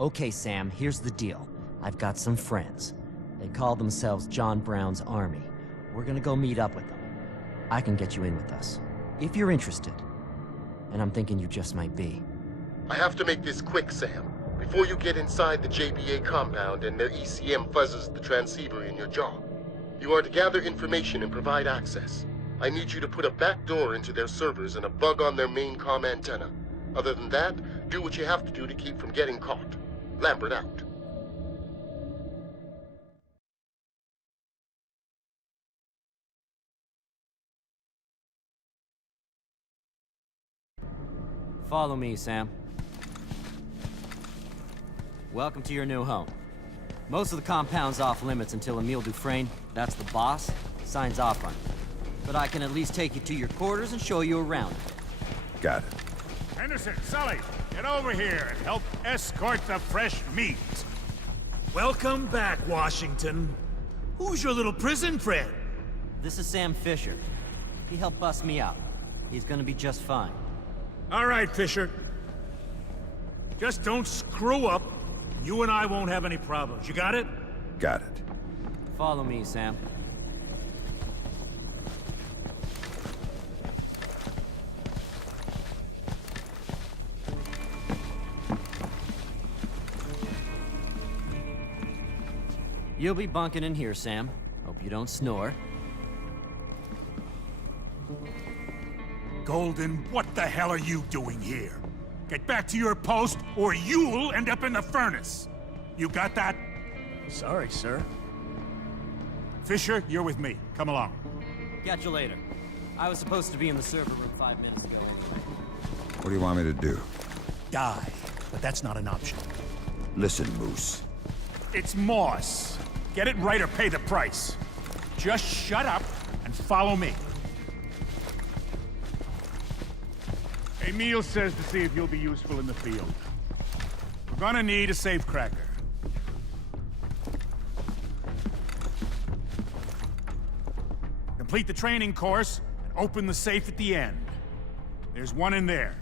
Okay, Sam, here's the deal. I've got some friends. They call themselves John Brown's Army. We're gonna go meet up with them. I can get you in with us, if you're interested. And I'm thinking you just might be. I have to make this quick, Sam. Before you get inside the JBA compound and their ECM fuzzes the transceiver in your jaw, you are to gather information and provide access. I need you to put a back door into their servers and a bug on their main comm antenna. Other than that, do what you have to do to keep from getting caught. Lambert out. Follow me, Sam. Welcome to your new home. Most of the compound's off limits until Emile Dufresne, that's the boss, signs off on it. But I can at least take you to your quarters and show you around. Got it. Henderson, Sully, get over here and help escort the fresh meat. Welcome back, Washington. Who's your little prison friend? This is Sam Fisher. He helped bust me out. He's gonna be just fine. All right, Fisher. Just don't screw up. You and I won't have any problems. You got it? Got it. Follow me, Sam. You'll be bunking in here, Sam. Hope you don't snore. Golden, what the hell are you doing here? Get back to your post, or you'll end up in the furnace. You got that? Sorry, sir. Fisher, you're with me. Come along. Catch you later. I was supposed to be in the server room 5 minutes ago. What do you want me to do? Die, but that's not an option. Listen, Moose. It's Moss. Get it right or pay the price. Just shut up and follow me. Emile says to see if you'll be useful in the field. We're gonna need a safecracker. Complete the training course and open the safe at the end. There's one in there.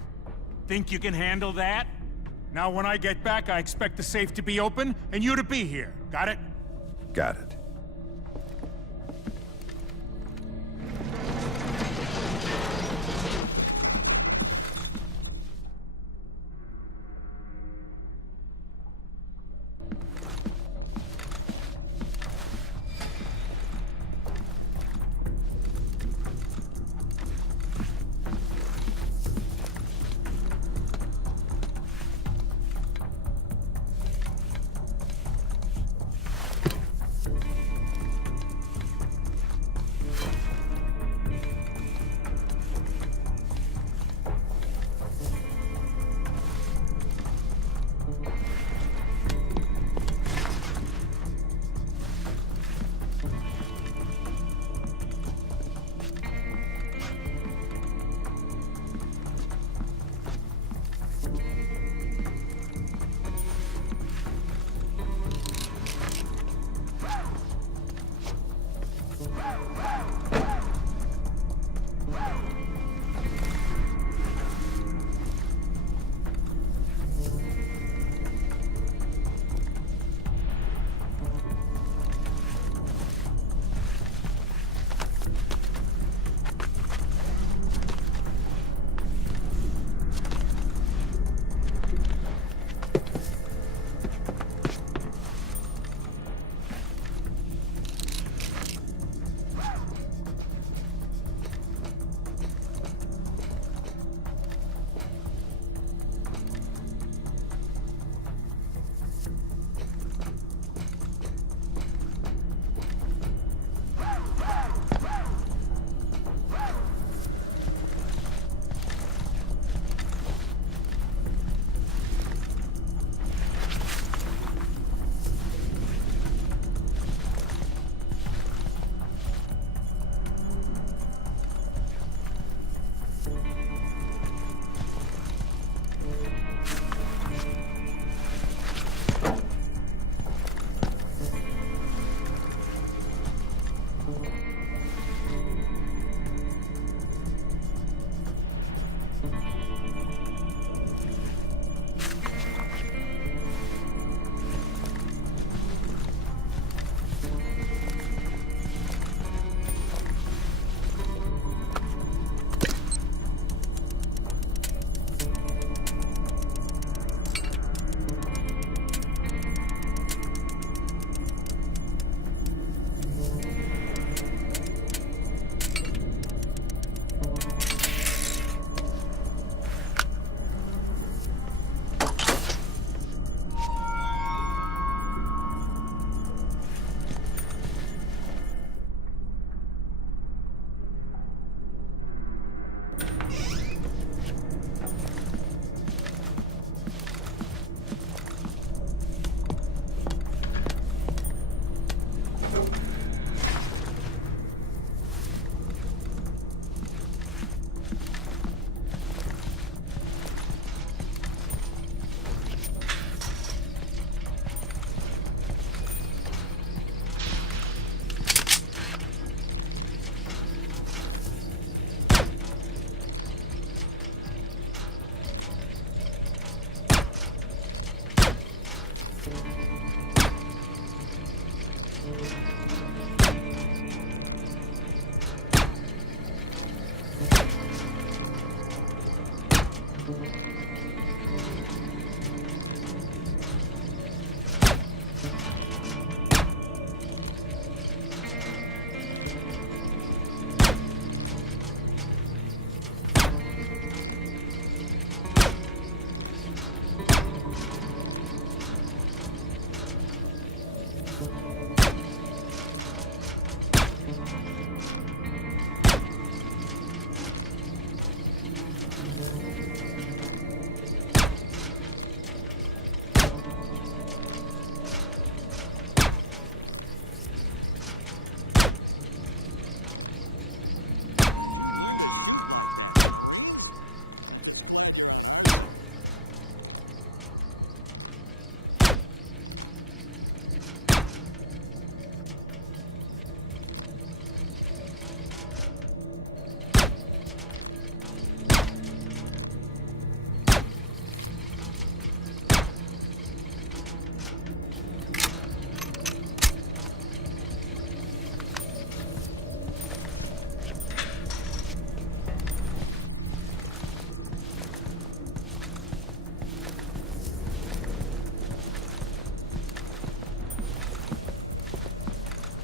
Think you can handle that? Now when I get back, I expect the safe to be open and you to be here. Got it? Got it.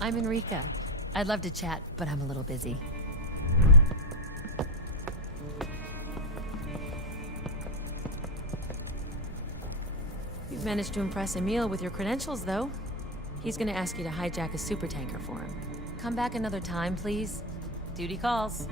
I'm Enrica. I'd love to chat, but I'm a little busy. You've managed to impress Emil with your credentials, though. He's gonna ask you to hijack a supertanker for him. Come back another time, please. Duty calls.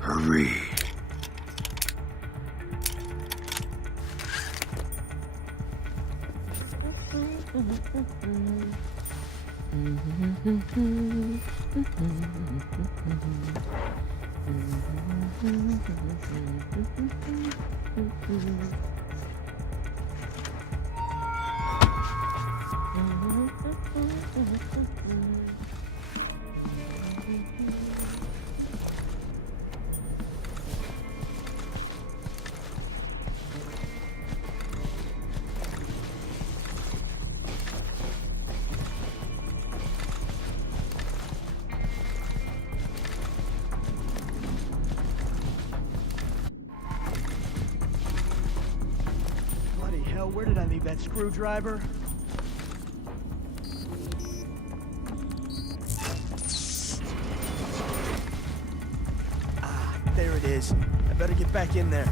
Hurry. Where did I leave that screwdriver? Ah, there it is. I better get back in there.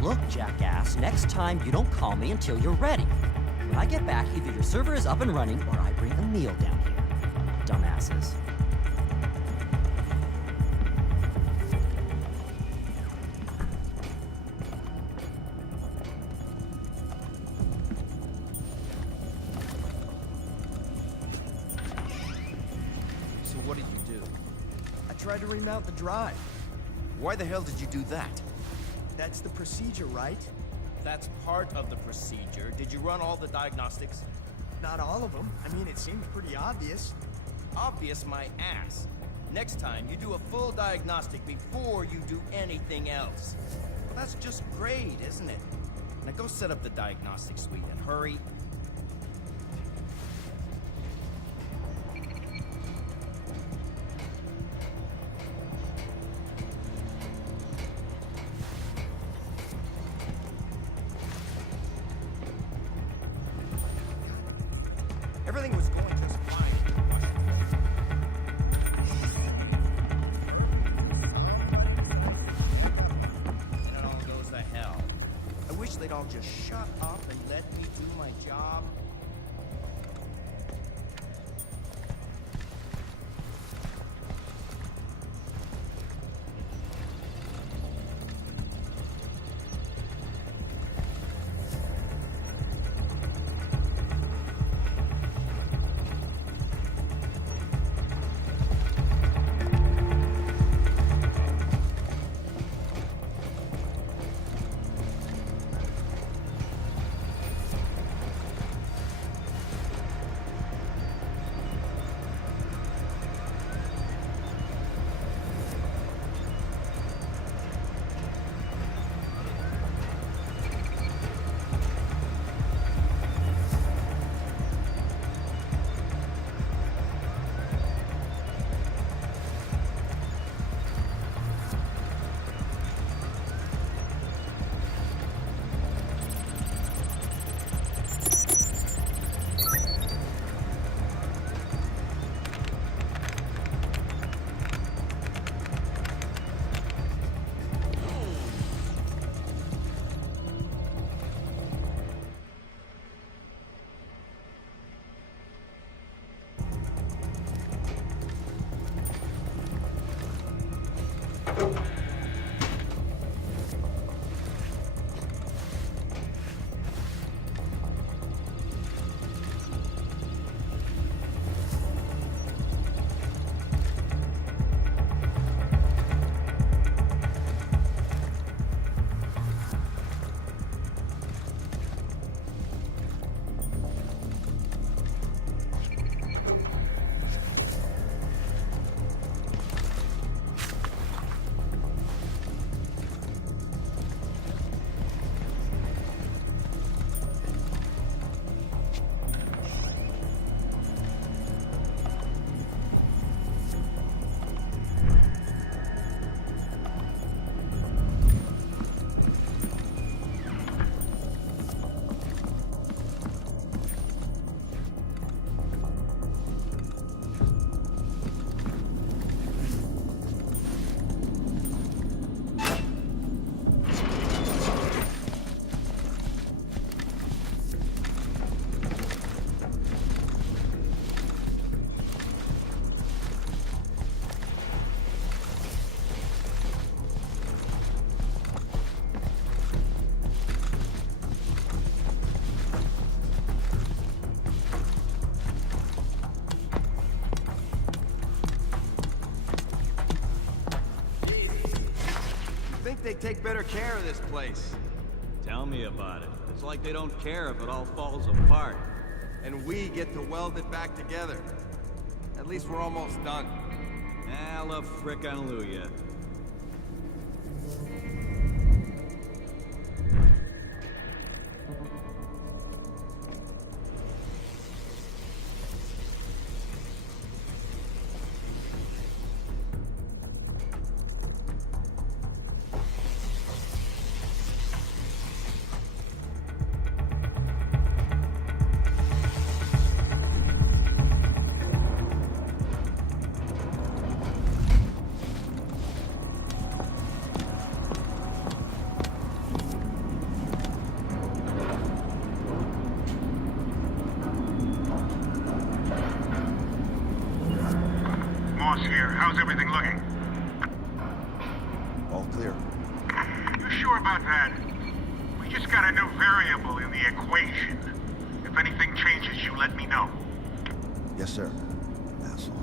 Look, jackass, next time you don't call me until you're ready. When I get back, either your server is up and running or I bring a meal down here. Dumbasses. So what did you do? I tried to remount the drive. Why the hell did you do that? That's the procedure, right? That's part of the procedure. Did you run all the diagnostics? Not all of them. I mean, it seems pretty obvious. Obvious my ass. Next time, you do a full diagnostic before you do anything else. That's just great, isn't it? Now go set up the diagnostic suite and hurry. Everything was going just fine. It all goes to hell. I wish they'd all just shut up and let me do my job. They take better care of this place. Tell me about it. It's like they don't care if it all falls apart. And we get to weld it back together. At least we're almost done. Hallelujah. Here. How's everything looking? All clear. You sure about that? We just got a new variable in the equation. If anything changes, you let me know. Yes, sir. Asshole.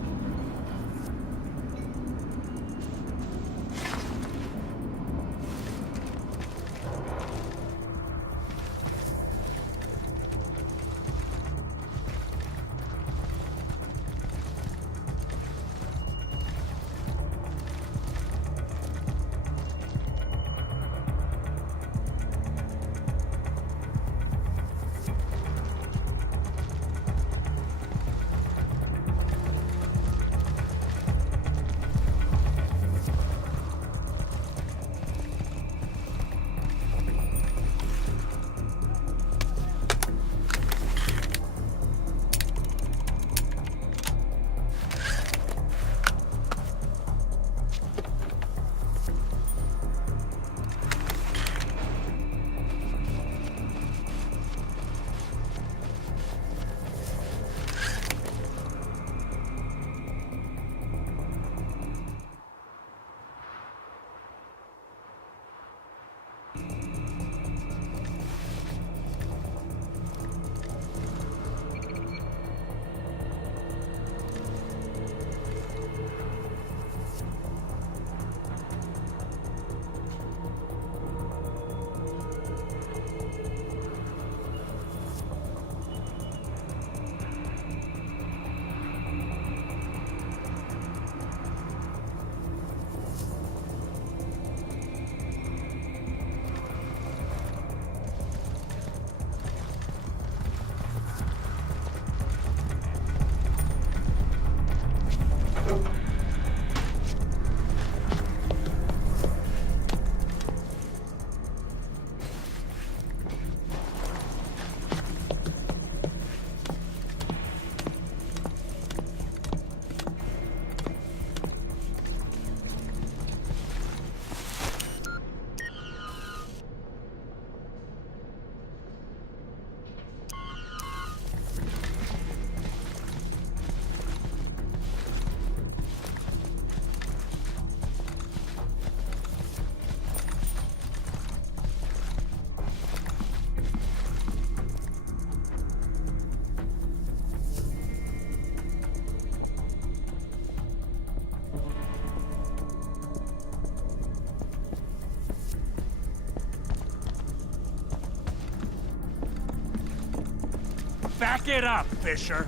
Back it up, Fisher.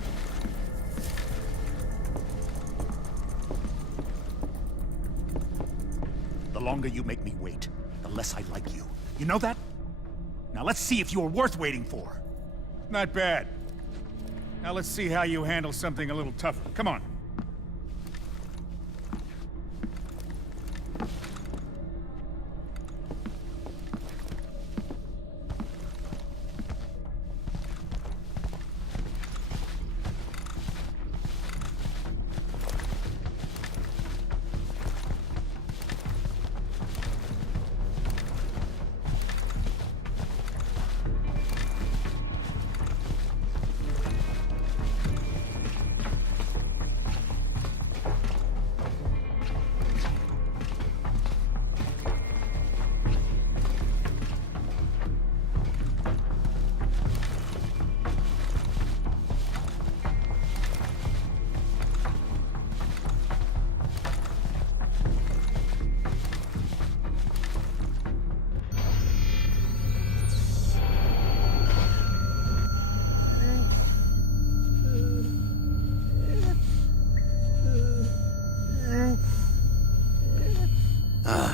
The longer you make me wait, the less I like you. You know that? Now let's see if you're worth waiting for. Not bad. Now let's see how you handle something a little tougher. Come on.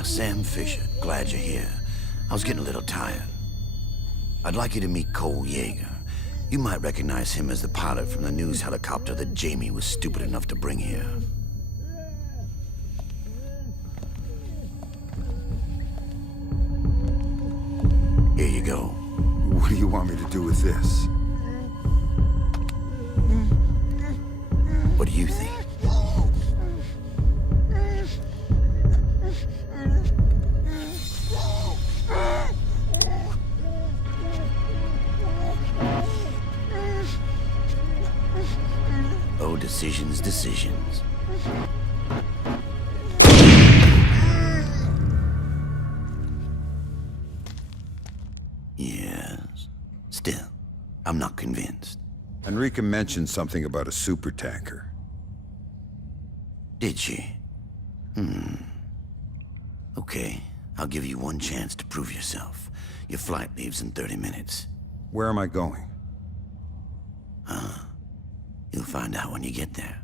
Sam Fisher, glad you're here. I was getting a little tired. I'd like you to meet Cole Yeager. You might recognize him as the pilot from the news helicopter that Jamie was stupid enough to bring here. Here you go. What do you want me to do with this? What do you think? Oh, decisions. Yes. Still, I'm not convinced. Enrica mentioned something about a supertanker. Did she? Okay, I'll give you one chance to prove yourself. Your flight leaves in 30 minutes. Where am I going? You'll find out when you get there.